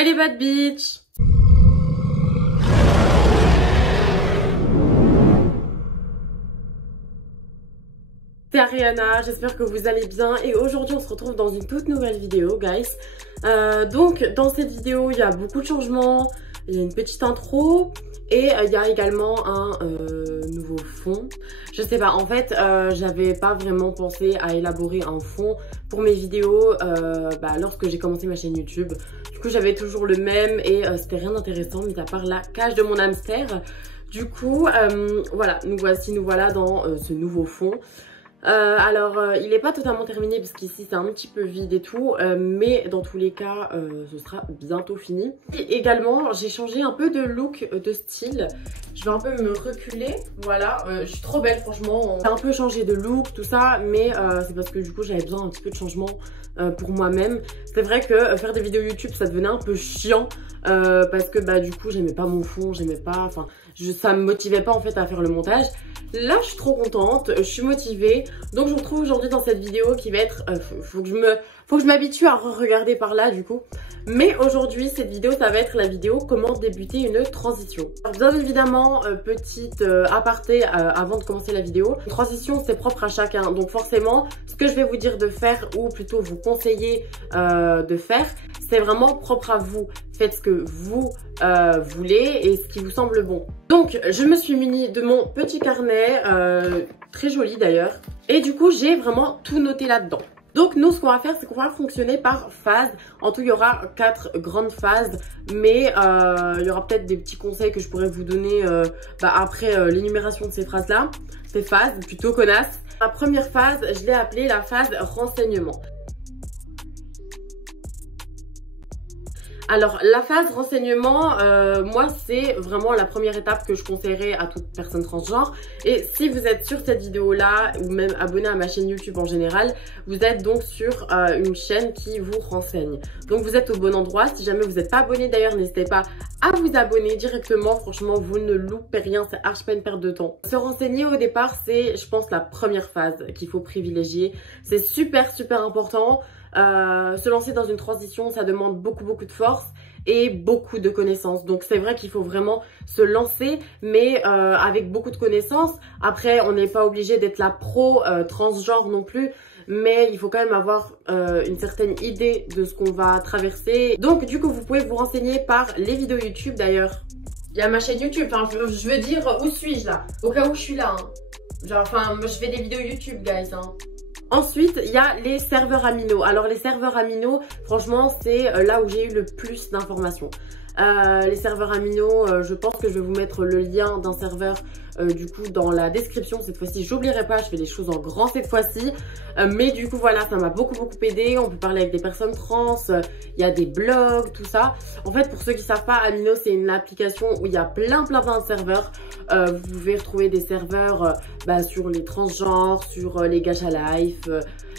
Hi les bad bitch. C'est Ariana, j'espère que vous allez bien et aujourd'hui on se retrouve dans une toute nouvelle vidéo guys. Donc dans cette vidéo il y a beaucoup de changements, il y a une petite intro et il y a également un nouveau fond. Je sais pas, en fait j'avais pas vraiment pensé à élaborer un fond pour mes vidéos lorsque j'ai commencé ma chaîne YouTube. Du coup j'avais toujours le même et c'était rien d'intéressant mis à part la cage de mon hamster. Du coup voilà, nous voilà dans ce nouveau fond. Il n'est pas totalement terminé parce qu'ici c'est un petit peu vide et tout, mais dans tous les cas ce sera bientôt fini. Et également j'ai changé un peu de look, de style. Je vais un peu me reculer, voilà, je suis trop belle franchement. J'ai un peu changé de look, tout ça, mais c'est parce que du coup j'avais besoin un petit peu de changement pour moi-même. C'est vrai que faire des vidéos YouTube ça devenait un peu chiant parce que du coup j'aimais pas mon fond, j'aimais pas, enfin ça me motivait pas en fait à faire le montage. Là je suis trop contente, je suis motivée, donc je vous retrouve aujourd'hui dans cette vidéo qui va être, faut que je m'habitue à regarder par là du coup. Mais aujourd'hui cette vidéo ça va être la vidéo comment débuter une transition. Alors bien évidemment petite aparté avant de commencer la vidéo, une transition c'est propre à chacun, donc forcément ce que je vais vous dire de faire ou plutôt vous conseiller de faire, c'est vraiment propre à vous. Faites ce que vous voulez et ce qui vous semble bon. Donc je me suis munie de mon petit carnet, très joli d'ailleurs. Et du coup j'ai vraiment tout noté là-dedans. Donc nous ce qu'on va faire c'est qu'on va fonctionner par phase. En tout il y aura 4 grandes phases. Mais il y aura peut-être des petits conseils que je pourrais vous donner après l'énumération de ces phrases là. Ces phases plutôt connasses. La première phase je l'ai appelée la phase renseignement. Alors la phase renseignement, moi c'est vraiment la première étape que je conseillerais à toute personne transgenre. Et si vous êtes sur cette vidéo là ou même abonné à ma chaîne YouTube en général, vous êtes donc sur une chaîne qui vous renseigne. Donc vous êtes au bon endroit. Si jamais vous n'êtes pas abonné d'ailleurs, n'hésitez pas à vous abonner directement. Franchement vous ne loupez rien, c'est archi pas une perte de temps. Se renseigner au départ c'est je pense la première phase qu'il faut privilégier. C'est super important. Se lancer dans une transition ça demande beaucoup de force et beaucoup de connaissances, donc c'est vrai qu'il faut vraiment se lancer mais avec beaucoup de connaissances. Après on n'est pas obligé d'être la pro transgenre non plus, mais il faut quand même avoir une certaine idée de ce qu'on va traverser. Donc du coup vous pouvez vous renseigner par les vidéos YouTube. D'ailleurs il y a ma chaîne YouTube, enfin je veux dire où suis-je là, au cas où je suis là hein. Genre enfin moi je fais des vidéos YouTube guys hein. Ensuite, il y a les serveurs Amino. Alors les serveurs Amino, franchement, c'est là où j'ai eu le plus d'informations. Les serveurs Amino, je pense que je vais vous mettre le lien d'un serveur du coup dans la description. Cette fois-ci, j'oublierai pas, je fais des choses en grand cette fois-ci. Mais du coup, voilà, ça m'a beaucoup pouvait. On peut parler avec des personnes trans, il y a des blogs, tout ça. En fait, pour ceux qui savent pas, Amino, c'est une application où il y a plein de serveurs. Vous pouvez retrouver des serveurs sur les transgenres, sur les gacha life,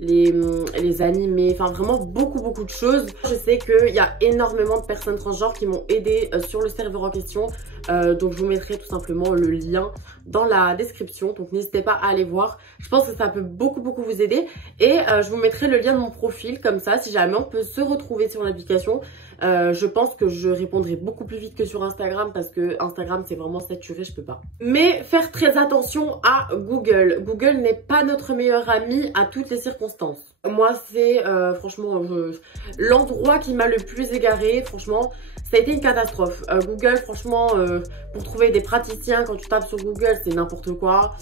les animés, enfin vraiment beaucoup de choses. Je sais qu'il y a énormément de personnes transgenres qui m'ont aidé sur le serveur en question. Donc je vous mettrai tout simplement le lien dans la description, donc n'hésitez pas à aller voir. Je pense que ça peut beaucoup vous aider et je vous mettrai le lien de mon profil, comme ça si jamais on peut se retrouver sur l'application. Je pense que je répondrai beaucoup plus vite que sur Instagram parce que Instagram c'est vraiment saturé, je peux pas. Mais faire très attention à Google. Google n'est pas notre meilleur ami à toutes les circonstances. Moi c'est franchement l'endroit qui m'a le plus égaré, franchement ça a été une catastrophe. Google franchement pour trouver des praticiens quand tu tapes sur Google c'est n'importe quoi.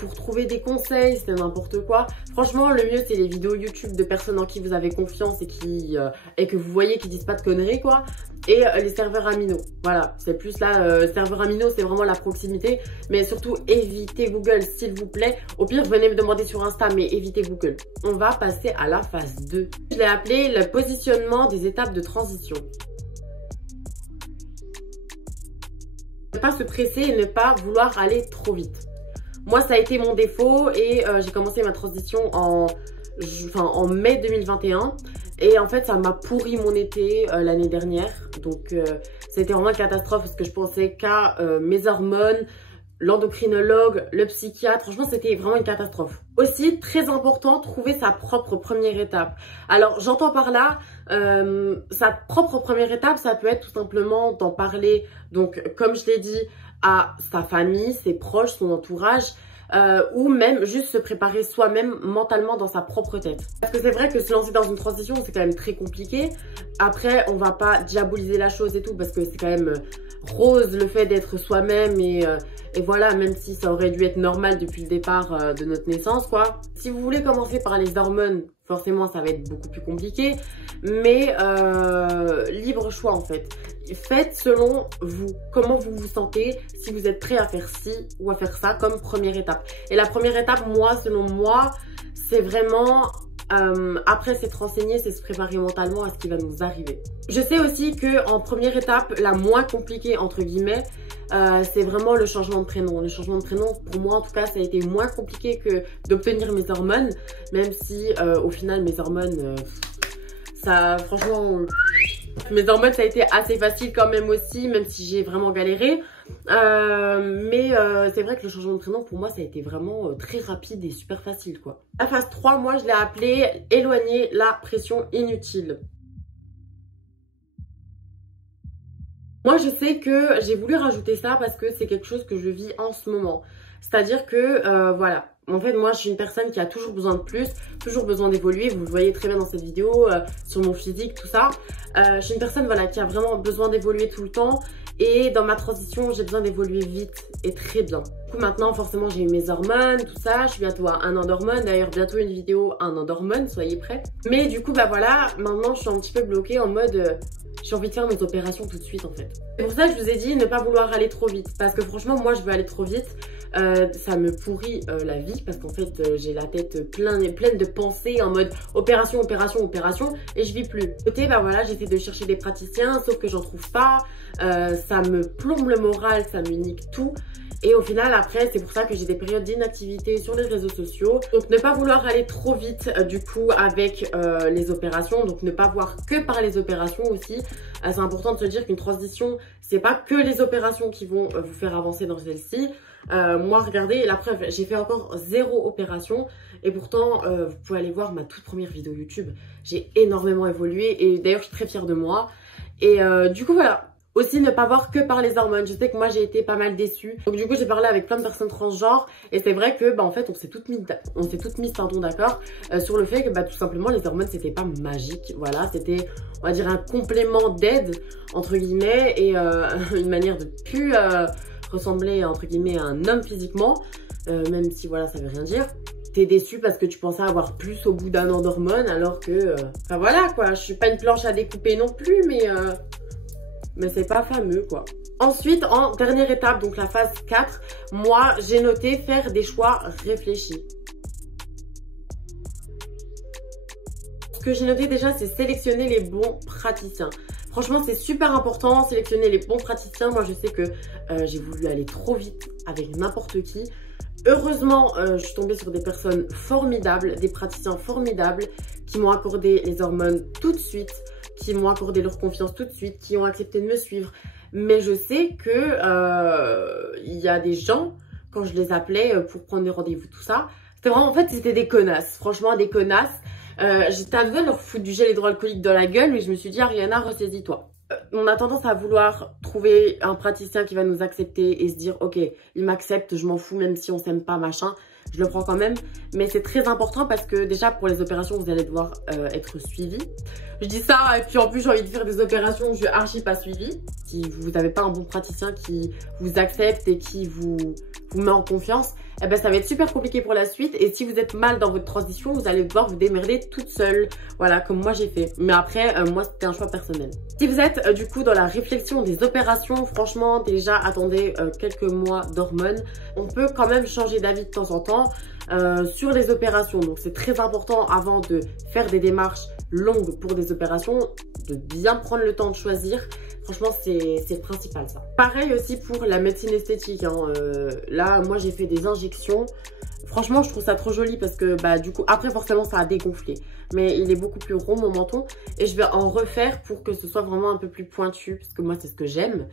Pour trouver des conseils c'est n'importe quoi. Franchement le mieux c'est les vidéos YouTube de personnes en qui vous avez confiance et que vous voyez qui disent pas de conneries quoi. Et les serveurs Amino, voilà, c'est plus là, serveur Amino c'est vraiment la proximité. Mais surtout évitez Google s'il vous plaît. Au pire venez me demander sur Insta mais évitez Google. On va passer à la phase 2. Je l'ai appelé le positionnement des étapes de transition. Ne pas se presser et ne pas vouloir aller trop vite. Moi ça a été mon défaut et j'ai commencé ma transition en mai 2021 et en fait ça m'a pourri mon été l'année dernière. Donc c'était vraiment une catastrophe parce que je pensais qu'à mes hormones, l'endocrinologue, le psychiatre. Franchement, c'était vraiment une catastrophe. Aussi, très important, trouver sa propre première étape. Alors, j'entends par là, sa propre première étape, ça peut être tout simplement d'en parler, donc comme je l'ai dit, à sa famille, ses proches, son entourage, ou même juste se préparer soi-même mentalement dans sa propre tête. Parce que c'est vrai que se lancer dans une transition, c'est quand même très compliqué. Après, on va pas diaboliser la chose et tout, parce que c'est quand même rose le fait d'être soi-même et voilà, même si ça aurait dû être normal depuis le départ de notre naissance, quoi. Si vous voulez commencer par les hormones, forcément ça va être beaucoup plus compliqué, mais libre choix en fait. Faites selon vous, comment vous vous sentez, si vous êtes prêt à faire ci ou à faire ça comme première étape. Et la première étape, moi, selon moi, c'est vraiment, après s'être renseigné, c'est se préparer mentalement à ce qui va nous arriver. Je sais aussi que en première étape, la moins compliquée entre guillemets, c'est vraiment le changement de prénom. Le changement de prénom, pour moi en tout cas, ça a été moins compliqué que d'obtenir mes hormones, même si au final mes hormones, ça franchement... Mes hormones, ça a été assez facile quand même aussi, même si j'ai vraiment galéré. Mais c'est vrai que le changement de prénom, pour moi, ça a été vraiment très rapide et super facile, quoi. La phase 3, moi, je l'ai appelée « Éloigner la pression inutile ». Moi, je sais que j'ai voulu rajouter ça parce que c'est quelque chose que je vis en ce moment. C'est-à-dire que, voilà. En fait, moi, je suis une personne qui a toujours besoin de plus, toujours besoin d'évoluer. Vous le voyez très bien dans cette vidéo, sur mon physique, tout ça. Je suis une personne, voilà, qui a vraiment besoin d'évoluer tout le temps. Et dans ma transition, j'ai besoin d'évoluer vite et très bien. Du coup, maintenant, forcément, j'ai eu mes hormones, tout ça. Je suis bientôt à 1 an d'hormones. D'ailleurs, bientôt une vidéo 1 an d'hormones, soyez prêts. Mais du coup, bah voilà, maintenant, je suis un petit peu bloquée en mode... j'ai envie de faire mes opérations tout de suite en fait. C'est pour ça que je vous ai dit ne pas vouloir aller trop vite. Parce que franchement, moi, je veux aller trop vite. Ça me pourrit la vie parce qu'en fait j'ai la tête pleine de pensées en mode opération, opération, opération et je vis plus. Côté bah voilà, j'essaie de chercher des praticiens sauf que j'en trouve pas, ça me plombe le moral, ça me nique tout. Et au final après c'est pour ça que j'ai des périodes d'inactivité sur les réseaux sociaux. Donc ne pas vouloir aller trop vite du coup avec les opérations. Donc ne pas voir que par les opérations aussi. C'est important de se dire qu'une transition c'est pas que les opérations qui vont vous faire avancer dans celle-ci. Moi regardez la preuve, j'ai fait encore 0 opération et pourtant vous pouvez aller voir ma toute première vidéo YouTube. J'ai énormément évolué et d'ailleurs je suis très fière de moi. Et du coup voilà. Aussi ne pas voir que par les hormones. Je sais que moi j'ai été pas mal déçue. Donc du coup j'ai parlé avec plein de personnes transgenres et c'est vrai que bah en fait on s'est toutes mises d'accord sur le fait que bah tout simplement les hormones c'était pas magique. Voilà, c'était on va dire un complément d'aide entre guillemets et une manière de plus ressembler entre guillemets à un homme physiquement, même si voilà ça veut rien dire. T'es déçu parce que tu pensais avoir plus au bout d'1 an d'hormones alors que enfin voilà quoi, je suis pas une planche à découper non plus mais c'est pas fameux quoi. Ensuite, en dernière étape, donc la phase 4, moi j'ai noté faire des choix réfléchis. Ce que j'ai noté déjà, c'est sélectionner les bons praticiens. Franchement, c'est super important, sélectionner les bons praticiens. Moi, je sais que j'ai voulu aller trop vite avec n'importe qui. Heureusement, je suis tombée sur des personnes formidables, des praticiens formidables qui m'ont accordé les hormones tout de suite, qui m'ont accordé leur confiance tout de suite, qui ont accepté de me suivre. Mais je sais que il y a des gens, quand je les appelais pour prendre des rendez-vous, tout ça, c'était vraiment, en fait, c'était des connasses. Franchement, des connasses. J'étais à deux de leur foutre du gel hydroalcoolique dans la gueule, mais je me suis dit, Ariana, ressaisis-toi. On a tendance à vouloir trouver un praticien qui va nous accepter et se dire, ok, il m'accepte, je m'en fous, même si on s'aime pas, machin. Je le prends quand même, mais c'est très important parce que déjà pour les opérations vous allez devoir être suivi. Je dis ça et puis en plus j'ai envie de faire des opérations où je suis archi pas suivie. Si vous n'avez pas un bon praticien qui vous accepte et qui vous met en confiance, eh ben ça va être super compliqué pour la suite. Et si vous êtes mal dans votre transition, vous allez devoir vous démerder toute seule. Voilà, comme moi j'ai fait. Mais après, moi c'était un choix personnel. Si vous êtes du coup dans la réflexion des opérations, franchement déjà attendez quelques mois d'hormones. On peut quand même changer d'avis de temps en temps sur les opérations. Donc c'est très important avant de faire des démarches longues pour des opérations, de bien prendre le temps de choisir. Franchement, c'est le principal ça. Pareil aussi pour la médecine esthétique. Hein. Là, moi j'ai fait des injections. Franchement, je trouve ça trop joli parce que bah du coup, après forcément ça a dégonflé. Mais il est beaucoup plus rond mon menton. Et je vais en refaire pour que ce soit vraiment un peu plus pointu. Parce que moi c'est ce que j'aime.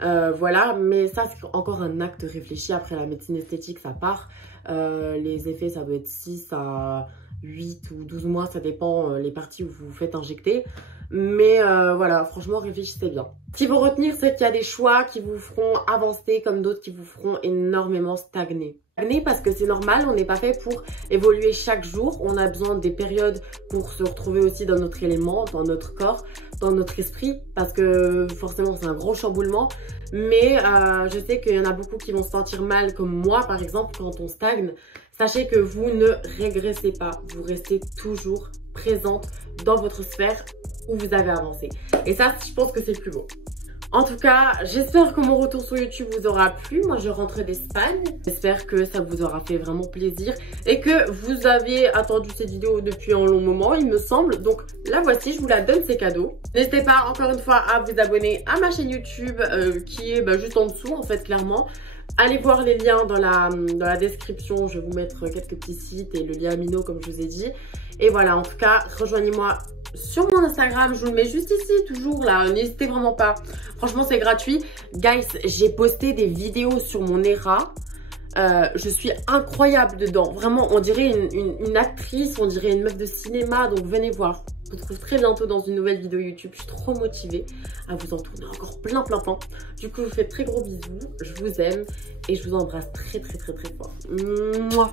Voilà, mais ça c'est encore un acte réfléchi. Après la médecine esthétique ça part, les effets ça doit être 6 à 8 ou 12 mois, ça dépend les parties où vous vous faites injecter. Mais voilà, franchement réfléchissez bien. Ce qu'il faut retenir, c'est qu'il y a des choix qui vous feront avancer comme d'autres qui vous feront énormément stagner. Stagner parce que c'est normal, on n'est pas fait pour évoluer chaque jour. On a besoin des périodes pour se retrouver aussi dans notre élément, dans notre corps, dans notre esprit. Parce que forcément c'est un gros chamboulement. Mais je sais qu'il y en a beaucoup qui vont se sentir mal comme moi par exemple quand on stagne. Sachez que vous ne régressez pas, vous restez toujours présente dans votre sphère où vous avez avancé. Et ça, je pense que c'est le plus beau. En tout cas, j'espère que mon retour sur YouTube vous aura plu. Moi, je rentre d'Espagne. J'espère que ça vous aura fait vraiment plaisir et que vous avez attendu cette vidéo depuis un long moment, il me semble. Donc, la voici, je vous la donne, ces cadeaux. N'hésitez pas, encore une fois, à vous abonner à ma chaîne YouTube qui est juste en dessous, en fait, clairement. Allez voir les liens dans la description. Je vais vous mettre quelques petits sites et le lien Amino, comme je vous ai dit. Et voilà, en tout cas, rejoignez-moi sur mon Instagram, je vous le mets juste ici, toujours là, n'hésitez vraiment pas. Franchement, c'est gratuit. Guys, j'ai posté des vidéos sur mon ERA. Je suis incroyable dedans. Vraiment, on dirait une actrice, on dirait une meuf de cinéma. Donc, venez voir. Je vous retrouve très bientôt dans une nouvelle vidéo YouTube. Je suis trop motivée à vous en tourner encore plein. Du coup, je vous fais de très gros bisous. Je vous aime et je vous embrasse très fort. Mouah.